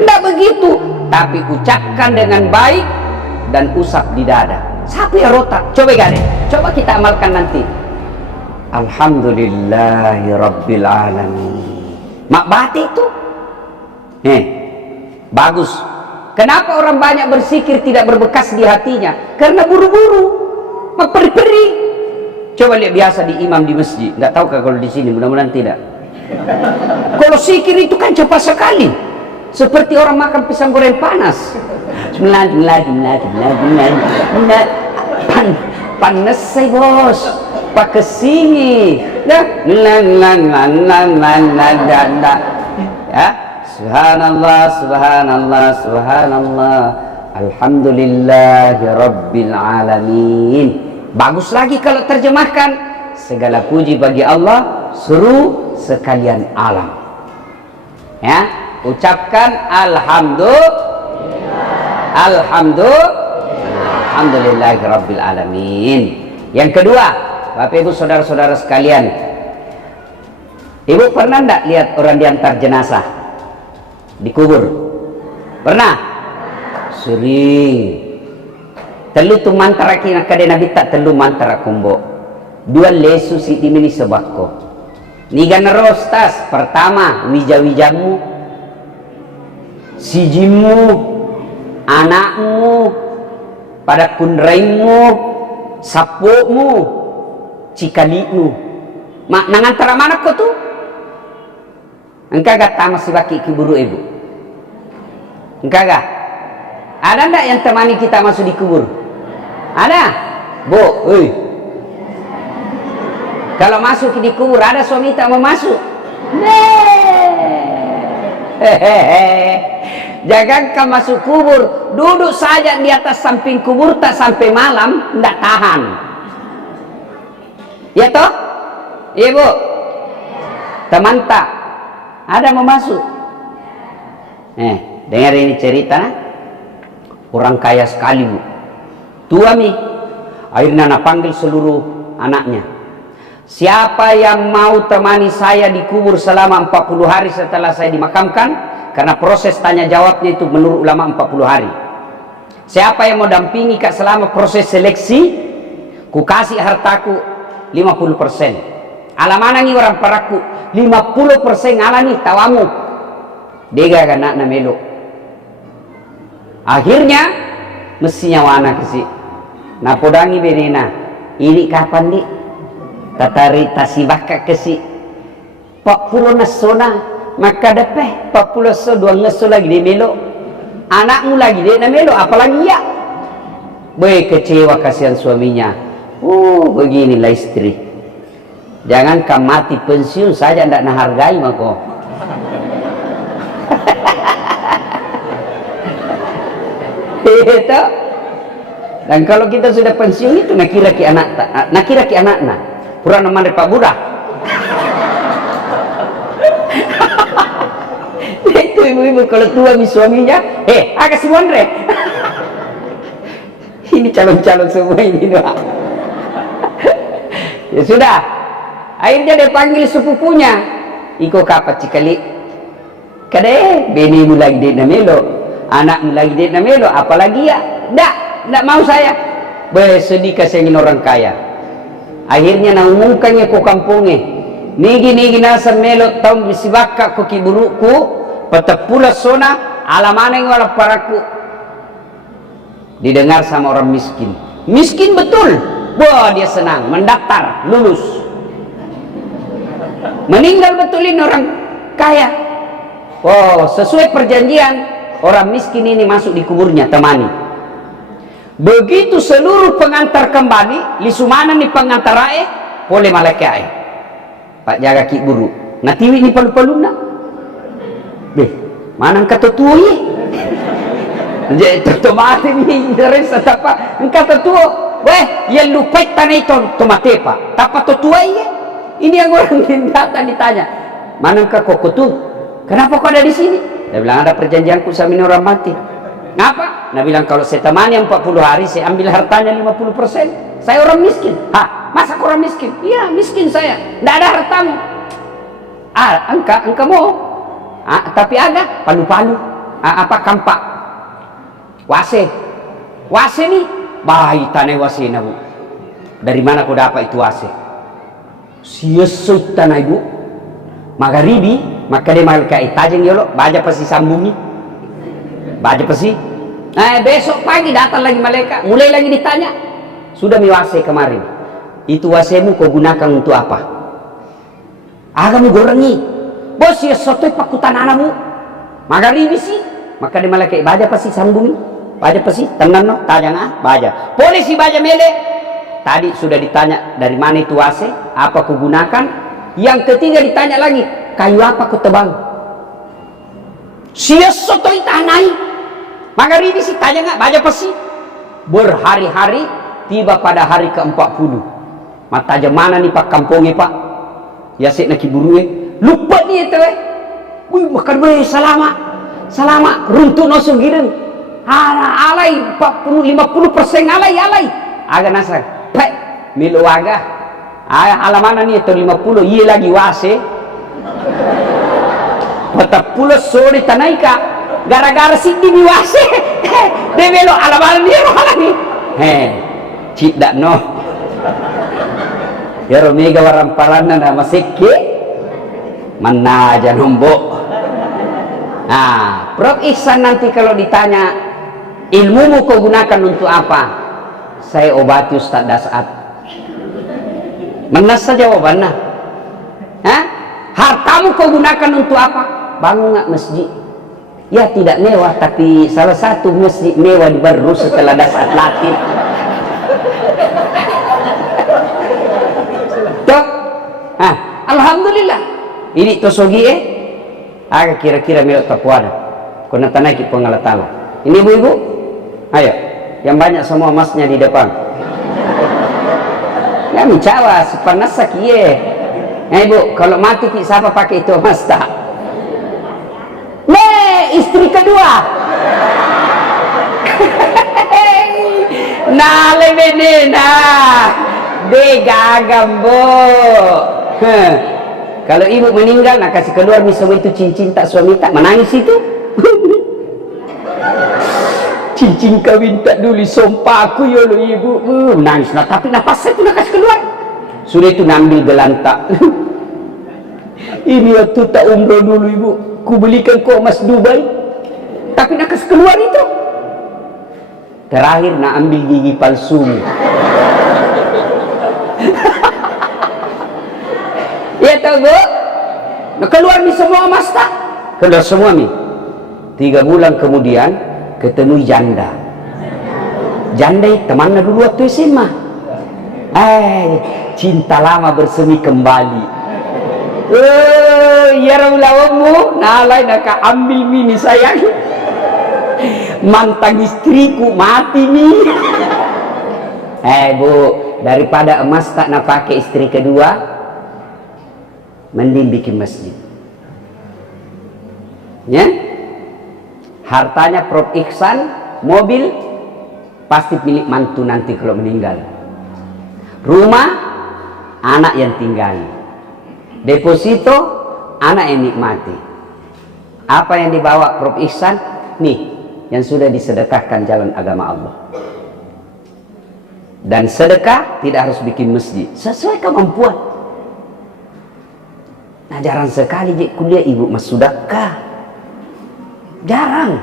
Tidak begitu, tapi ucapkan dengan baik dan usap di dada. Siapa yang rotak? Coba gade, coba kita amalkan nanti. Alhamdulillahi Rabbil Alamin. Mak batik itu bagus. Kenapa orang banyak berzikir tidak berbekas di hatinya? Karena buru-buru, memperi-peri. Coba lihat biasa di imam di masjid. Nggak tahu kalau di sini, mudah-mudahan tidak. Kalau zikir itu kan cepat sekali, seperti orang makan pisang goreng panas. Panas saya bos, pakai sini. Ya, subhanallah, subhanallah, subhanallah, alhamdulillahi rabbil alamin. Bagus lagi kalau terjemahkan, segala puji bagi Allah, seru sekalian alam. Ya, ucapkan alhamdulillahi rabbil alamin. Yang kedua, Bapak Ibu saudara-saudara sekalian, Ibu pernah enggak lihat orang diantar jenazah dikubur? Pernah? Sering. Telu tu mantara kina kade nabi tak telu mantara kumbo. Dua lesu si dimini sebako. Niga nerostas. Pertama, wija-wijamu, sijimu, anakmu, pada kunraimu, sapumu, cikalimu. Mak nangantara mana kau tu? Engkau gak tamas si baki kubur ibu? Engkau gak? Ada ndak yang temani kita masuk di kubur? Ada? Bu, kalau masuk di kubur ada suami tak mau masuk? Jangan kau masuk kubur, duduk saja di atas samping kubur tak sampai malam, ndak tahan. Ya toh? Iya bu? Teman tak? Ada mau masuk? Dengar ini cerita, nah? Orang kaya sekali bu, tua mi. Akhirnya nak panggil seluruh anaknya. Siapa yang mau temani saya dikubur selama 40 hari setelah saya dimakamkan? Karena proses tanya jawabnya itu menurut ulama 40 hari. Siapa yang mau dampingi kak selama proses seleksi? Ku kasih hartaku 50%. Alamanangi orang paraku 50% alani tawamu. Dega kan nak melo. Akhirnya mestinya wana kesi. Napodangi benena. Ini kapan di? Tatari tasibaka kesi. 40 nasona maka dapeh 40 so 2 ngeso lagi di melo. Anakmu lagi di melo apalagi ya. Boy kecewa kasihan suaminya. Beginilah istri. Jangan kamu mati pensiun saja ndak menghargai mako. Itu. Dan kalau kita sudah pensiun itu nakira ki anak-anak. Pura nama Pak Buddha. Itu ibu-ibu kalau tua mi suaminya, agak si Mondre. Ini calon-calon semua ini doang. Ya sudah. Akhirnya dia panggil sepupunya. Iko kapat cikali. Kade, benimu lagi di namelo, anakmu lagi di namelo, apalagi ya? Ndak mau saya. Sedih kasihin orang kaya. Akhirnya naumungkannya ko kampungnya. Nigi nasa melo tahu bisibaka ko kiburuku, patapula sona, alamana yang wala paraku. Didengar sama orang miskin. Miskin betul. Wah dia senang, mendaftar, lulus. Meninggal betulin orang kaya. Sesuai perjanjian, orang miskin ini masuk di kuburnya, temani. Begitu seluruh pengantar kembali, lisumana nih pengantar boleh malaikat Pak jaga ki buru. Natiwi ni palu-palu nak. Mana kata tua ye? Jadi tertomati ni deres apa? Kata tua, yang lupa tanah itu tomate pak. Tapa tua ye? Ini yang orang datang ditanya. Mana kau tu? Kenapa kau ada di sini? Dia bilang ada perjanjianku sama ini orang mati. Ngapa? Dia bilang kalau saya temani 40 hari saya ambil hartanya 50%. Saya orang miskin. Masa kau orang miskin? Iya miskin saya. Tidak ada hartamu. Engkau mau? Tapi ada palu-palu. kampak wase nih baik tanah wase na bu. Dari mana kau dapat itu wase? Siasut tanah ibu magharibi maka dia malaikat itajeng yolo baja pasti sambungi baja pasti. Besok pagi datang lagi malaikat mulai lagi ditanya, sudah mi wase kemarin, itu wasemu kau gunakan untuk apa? Agamu gorengi bos ya soto pakutan anakmu magharibi sih maka dia malaikat baja pasti sambungi baja pasti tenang no tanya baja polisi baja mele. Tadi sudah ditanya dari mana itu wase, apa kau gunakan. Yang ketiga ditanya lagi, kayu apa kau tebang? Sia soto itanai magharibi sih tanya nggak baja pasti. Berhari-hari tiba pada hari ke-40 mata aja mana nih pak kampungnya pak ya sik nak kiburu lupa nih itu makan boleh selama runtuh nosong giring alai 40-50% alai agak nasar pek milu agak alamana nih itu 50 iya lagi wase patah pula sore tanaika gara-gara sini di wase debelo alamana nih rohala nih cik dak no ya romega warampalana nama seke mana aja nombok. Nah Prof Ihsan nanti kalau ditanya ilmumu kau gunakan untuk apa, saya obati Ustaz Dasat menas saja jawabannya. Hartamu kau gunakan untuk apa? Bangun nggak masjid? Ya tidak mewah tapi salah satu masjid mewah di baru setelah Dasat latih. Alhamdulillah ini tosogi agak kira-kira milok tapuana kuna tanai ki pengalatala ini ibu-ibu ayo yang banyak semua emasnya di depan ya mencawa sepanas sakie ibu kalau mati ki siapa pakai itu emas tak istri kedua nah lebih nah degagambo. Kalau ibu meninggal nak kasih keluar misalnya itu cincin tak suami tak menangis itu cincin kawin tak dulu sumpah aku ya lo ibu menangis nah tapi nafas saya itu nak kasih keluar sudah itu nambil gelantak ini waktu tak umroh dulu ibu ku belikan kau emas Dubai tapi nak kasih keluar itu terakhir nak ambil gigi palsu. Ya tahu bu, nah, keluar nih semua emas tak? Keluar semua nih. 3 bulan kemudian ketemu janda. Janda temannya dulu waktu SMA. Cinta lama bersemi kembali. Ya raulawamu, nah lain nak ambil mini sayang. Mantan istriku mati nih. Bu, daripada emas tak nak pakai istri kedua. Mending bikin masjid ya. Hartanya Prof Ihsan mobil pasti milik mantu nanti kalau meninggal, rumah anak yang tinggali, deposito anak yang nikmati. Apa yang dibawa Prof Ihsan nih yang sudah disedekahkan jalan agama Allah. Dan sedekah tidak harus bikin masjid, sesuai kemampuan. Nah jarang sekali je kuliah ibu mas sedekah, jarang.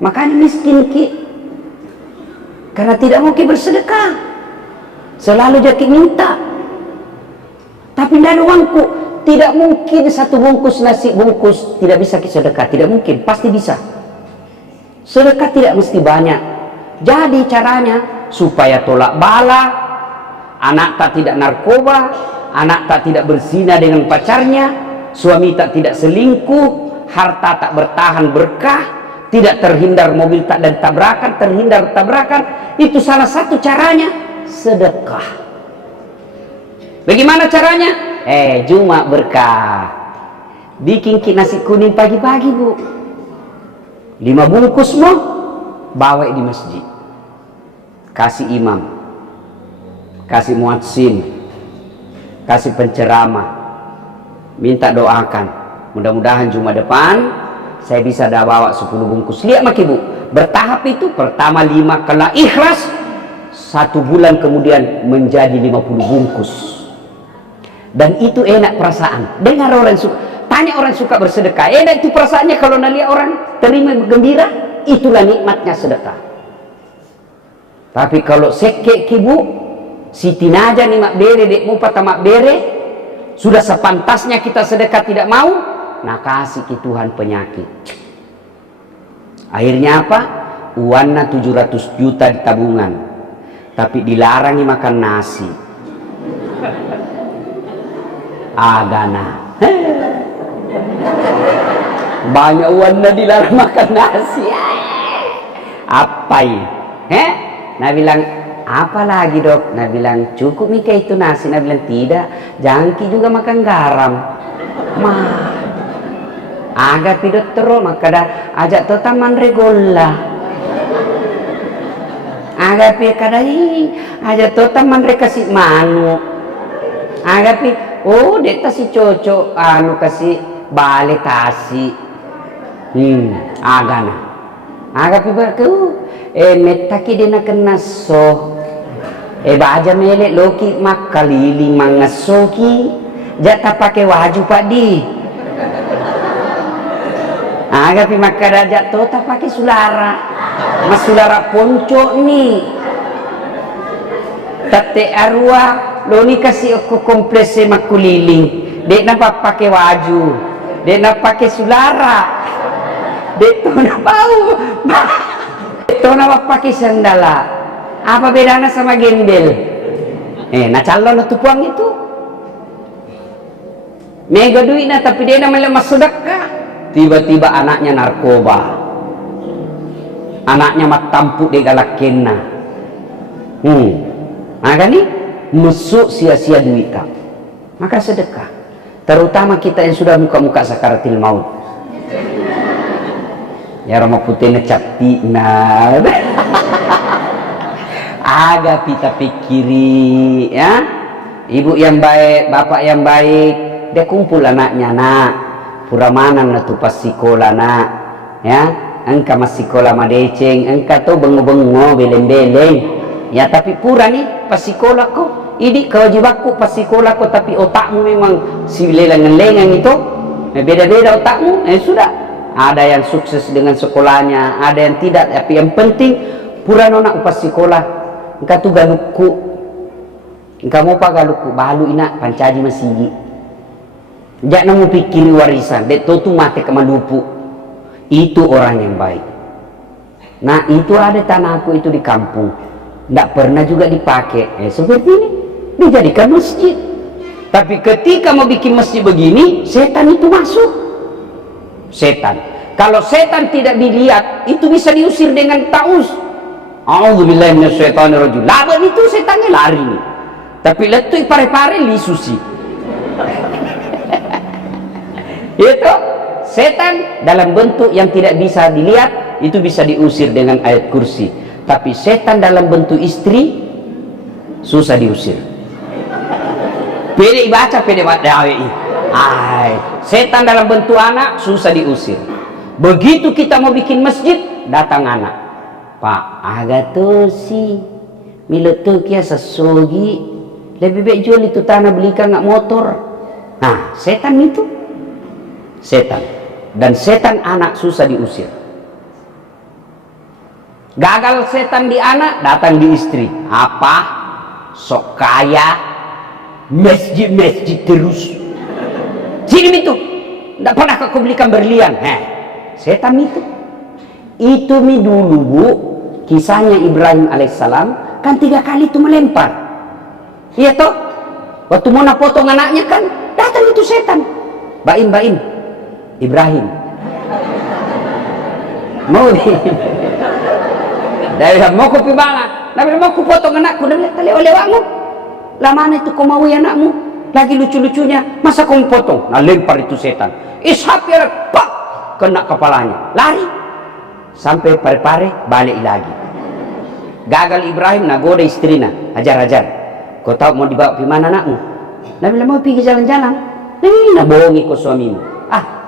Makanya miskin ki, karena tidak mungkin bersedekah, selalu jadi minta. Tapi tidak ada uangku, tidak mungkin satu bungkus nasi bungkus tidak bisa sedekah, tidak mungkin, pasti bisa. Sedekah tidak mesti banyak. Jadi caranya supaya tolak bala, anak tak tidak narkoba, anak tak tidak berzina dengan pacarnya, suami tak tidak selingkuh, harta tak bertahan berkah, tidak terhindar mobil tak dan tabrakan, terhindar tabrakan. Itu salah satu caranya sedekah. Bagaimana caranya? Cuma berkah. Bikin nasi kuning pagi-pagi bu, 5 bungkus mau bawa di masjid, kasih imam, kasih muadzin, kasih penceramah, minta doakan. Mudah-mudahan Jumat depan saya bisa dah bawa 10 bungkus. Lihat mak ibu, bertahap itu. Pertama 5, kalau ikhlas 1 bulan kemudian menjadi 50 bungkus. Dan itu enak perasaan. Dengar orang suka, tanya orang suka bersedekah, enak itu perasaannya kalau lihat orang terima gembira. Itulah nikmatnya sedekah. Tapi kalau sekek ibu, sitin aja nih mak bere, dek mau patah mak bere, sudah sepantasnya kita sedekah tidak mau, nah kasih ke Tuhan penyakit. Akhirnya apa? Uangnya 700 juta di tabungan, tapi dilarangi makan nasi. Agana. Banyak uangnya dilarang makan nasi. Apa ini? Nah bilang, apa lagi dok? Nah bilang, cukup Mika itu nasi. Nah bilang, tidak, jangki juga makan garam. Mah, agak pidot terus, maka dah ajak to taman regola. Agak pi kadai, ajak to taman rekasih manu. Agak pi, oh dek si cocok, anu kasih balik tasi. Agana. Agak pi berku, metaki dena kena so. Baja melek loki mak kaliling mangasoki. Jata pakai waju pak di. Agak pi makada jat tota pakai sulara. Mas sulara ponco nih. Tate arwa lo ni kasih aku komplese mak kuliling. Dek napa pakai waju. Dek napa pakai sulara. Dek tu nak bau. Dek tu nak pakai sandala. Apa bedanya sama gembel? Nah calon tu puang itu. Mega duit na tapi dia namanya mas sedekah. Tiba-tiba anaknya narkoba. Anaknya mat tampuk di galakenna. Maka nih mesuk sia-sia duit tak. Maka sedekah. Terutama kita yang sudah muka-muka sakaratil maut. Ya rama putih ngecapti nah. Agak kita pikiri ya. Ibu yang baik, bapak yang baik, dia kumpul anaknya nak. Puramanan na tu pas sekolah nak. Ya, engkau masih sekolah madeceng, engkau tu bengo-bengo beleng-beleng. Ya tapi pura nih pas sekolah ko. Ini kewajibanku pas sekolah ko tapi otakmu memang si lelang-lengang itu. Beda-beda otakmu, sudah. Ada yang sukses dengan sekolahnya, ada yang tidak. Tapi yang penting pura nona upas sekolah. Engkau tu galuku. Engkau mau apa galuku? Balu ina pancaji masigi. Jangan mau pikir warisan. Dek tu mati kemalupu. Itu orang yang baik. Nah itu ada tanahku itu di kampung. Tidak pernah juga dipakai. Seperti ini. Dijadikan masjid. Tapi ketika mau bikin masjid begini, setan itu masuk. Setan. Kalau setan tidak dilihat, itu bisa diusir dengan taus. A'udzubillahi minasyaitonirrajim. Lawan itu setannya lari nih. Tapi letui pare-pare li susi. Itu setan dalam bentuk yang tidak bisa dilihat, itu bisa diusir dengan ayat kursi. Tapi setan dalam bentuk istri susah diusir. Pede baca, pede baca. Setan dalam bentuk anak susah diusir. Begitu kita mau bikin masjid, datang anak. Pak, agak tuh sih milik tuh kia sesogi lebih baik jual itu tanah belikan nggak motor. Nah setan itu setan, dan setan anak susah diusir. Gagal setan di anak, datang di istri. Apa? Sok kaya, masjid-masjid terus. Sini itu, tidak pernah kau belikan berlian. Setan itu mi dulu bu. Kisahnya Ibrahim alaihissalam kan 3 kali itu melempar. Iya toh? Waktu mau potong anaknya kan datang itu setan. Baim Ibrahim. Mau dari mau kopi mana? Nabi mau ku potong anakku. Nabi tali oleh-olehmu. Lamana itu kau mau anakmu? Lagi lucu-lucunya. Masa kau potong? Nah lempar itu setan. Ishak ya pak kena kepalanya. Lari. Sampai pare-pare balik lagi. Gagal Ibrahim nagoda istrinya, ajar-ajar. Kau tahu mau dibawa ke mana anakmu? Nabi mau pergi jalan-jalan. Nah bohongi kau suamimu.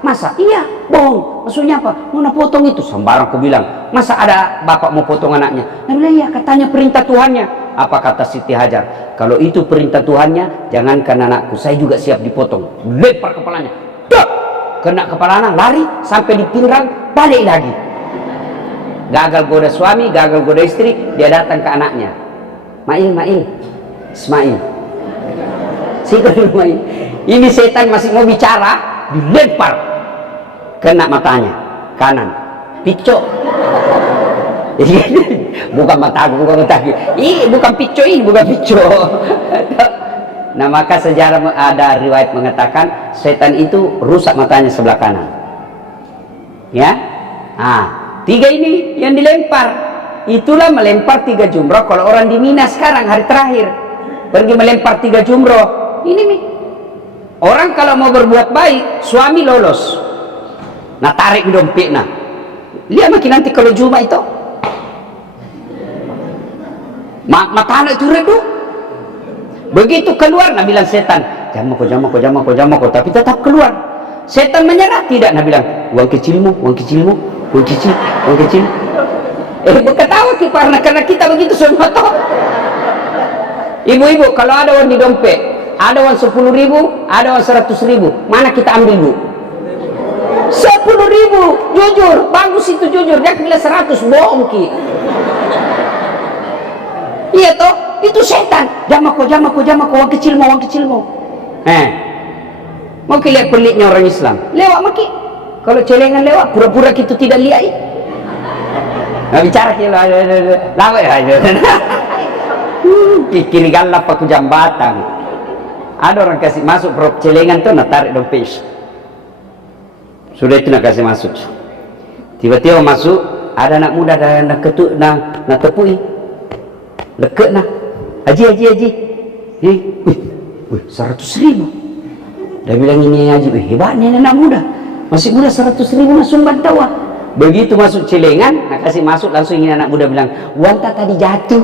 Masa? Iya, bohong. Maksudnya apa? Mau potong itu. Sembarang aku bilang, masa ada bapak mau potong anaknya? Nabi bilang, iya, katanya perintah Tuhannya. Apa kata Siti Hajar? Kalau itu perintah Tuhannya, jangankan anakku, saya juga siap dipotong. Lempar kepalanya. Dak! Kena kepala anak, lari sampai di pinggang, balik lagi. Gagal goda suami, gagal goda istri, dia datang ke anaknya. Mail, Ismail. Mail. Ini setan masih mau bicara, dilempar. Kena matanya, kanan. Picok. Bukan mataku. Ini bukan picok, ini bukan picok. Nah, maka sejarah ada riwayat mengatakan setan itu rusak matanya sebelah kanan. Ya. Ah, 3 ini yang dilempar. Itulah melempar 3 jumroh. Kalau orang di Mina sekarang hari terakhir pergi melempar 3 jumroh. Ini nih. Orang kalau mau berbuat baik, suami lolos. Nah, tarik dompetnya. Lihat makin nanti kalau Jumat itu. Mata anak itu redu. Begitu keluar, Nabi bilang setan, jamako, tapi tetap keluar. Setan menyerah, tidak. Nabi bilang, uang kecilmu. Ketawa karena kita begitu semua toh. Ibu-ibu, kalau ada uang di dompet, ada uang 10.000, ada uang 100.000, mana kita ambil, Bu? 10.000, jujur, bagus itu jujur. Dia bilang 100, bohong ki. Iya toh, itu setan. Jamako, uang kecilmu. Mau lihat peliknya orang Islam. Lewat maki. Kalau celengan lewat, pura-pura kita tidak lihat. Nggak bicara kita. Lawa ya. Kiri galap aku jambatan. Ada orang kasih masuk perut celengan tuh, nak tarik dompet. Sudah itu nak kasih masuk. Tiba-tiba masuk, ada anak muda dan nak ketuk, nak tepui. Lekek nak. Haji. 100.000. Dia bilang ini Haji. Hebatnya anak muda. Masih muda 100.000 masuk bantawa. Begitu masuk celengan, nak kasih masuk langsung ini anak muda bilang, "Wanta tadi jatuh."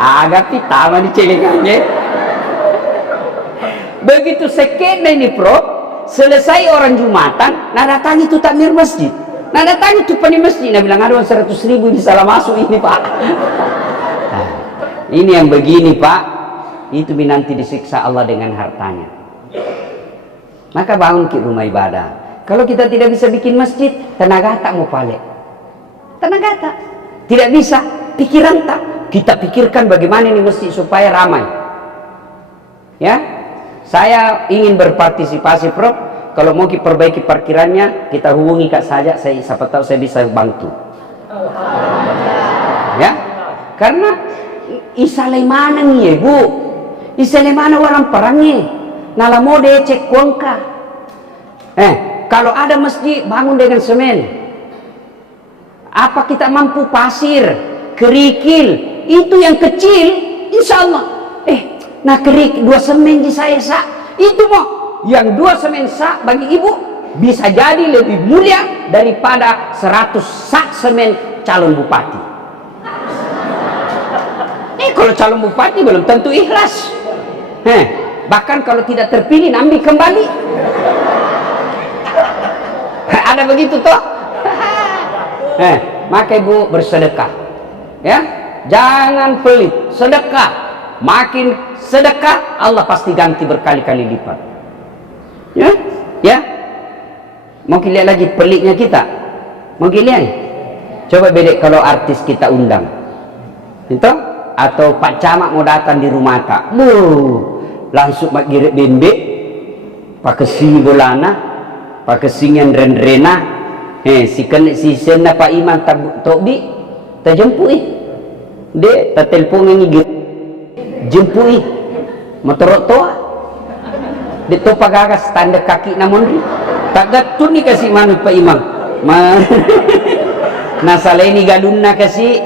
Agak pitama di celengannya. Begitu sekena ini, Bro. Selesai orang Jumatan, nak datangi itu takmir masjid. Nah, datang itu pani masjid, nah bilang ada 100.000 ini salah masuk ini, Pak. Nah, ini yang begini, Pak, itu nanti disiksa Allah dengan hartanya. Maka bangun ke rumah ibadah. Kalau kita tidak bisa bikin masjid, tenaga tak mau pale. Tenaga tak, tidak bisa, pikiran tak. Kita pikirkan bagaimana ini masjid supaya ramai. Ya, saya ingin berpartisipasi, Prof. Kalau mau perbaiki parkirannya, kita hubungi Kak saja, siapa tahu saya bisa bantu. Ya, karena isalai mana nih, Bu? Isalai mana orang perangnya? Nala mau deh cek kuangka. Kalau ada masjid, bangun dengan semen. Apa kita mampu pasir, kerikil, itu yang kecil, insya Allah. Nah kerik 2 semen di saya itu mau. Yang 2 semen sak bagi ibu bisa jadi lebih mulia daripada 100 sak semen calon bupati. Kalau calon bupati belum tentu ikhlas. Bahkan kalau tidak terpilih ambil kembali. Ada begitu toh. Maka ibu bersedekah. Ya, jangan pelit. Sedekah. Makin sedekah Allah pasti ganti berkali-kali lipat. Ya, mau lihat lagi peliknya kita, mau lihat, coba bedek kalau artis kita undang, itu atau Pak Camat mau datang di rumah tak, langsung mak girik bembe, pakai sing bolana, pakai singan ren-rena, si sena Pak Iman tak bi, tak jemput de, tak telepon ini jemput, motor toa. Itu pagagas tanda kaki namun tak gatun ni kasih manu Pak Imam. Nasalai ni galunna kasih,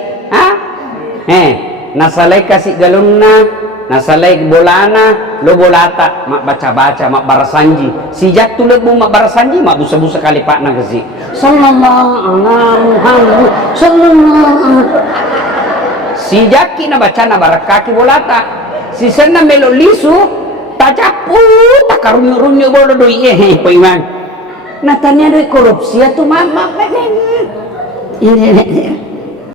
nasalai kasih galunna, nasalai bolana, lo bolata, mak baca-baca, mak barasanji. Si jatuh lebu mak barasanji, mak busa-busa kali pak na kasih. Sallallahu alaihi Muhammad, sallallahu. Si jaki na baca na barakaki bolata, si sena melo lisu. tacapu takarunyu-runyu bodoh doi Iman natanya doi korupsi tuh mama ini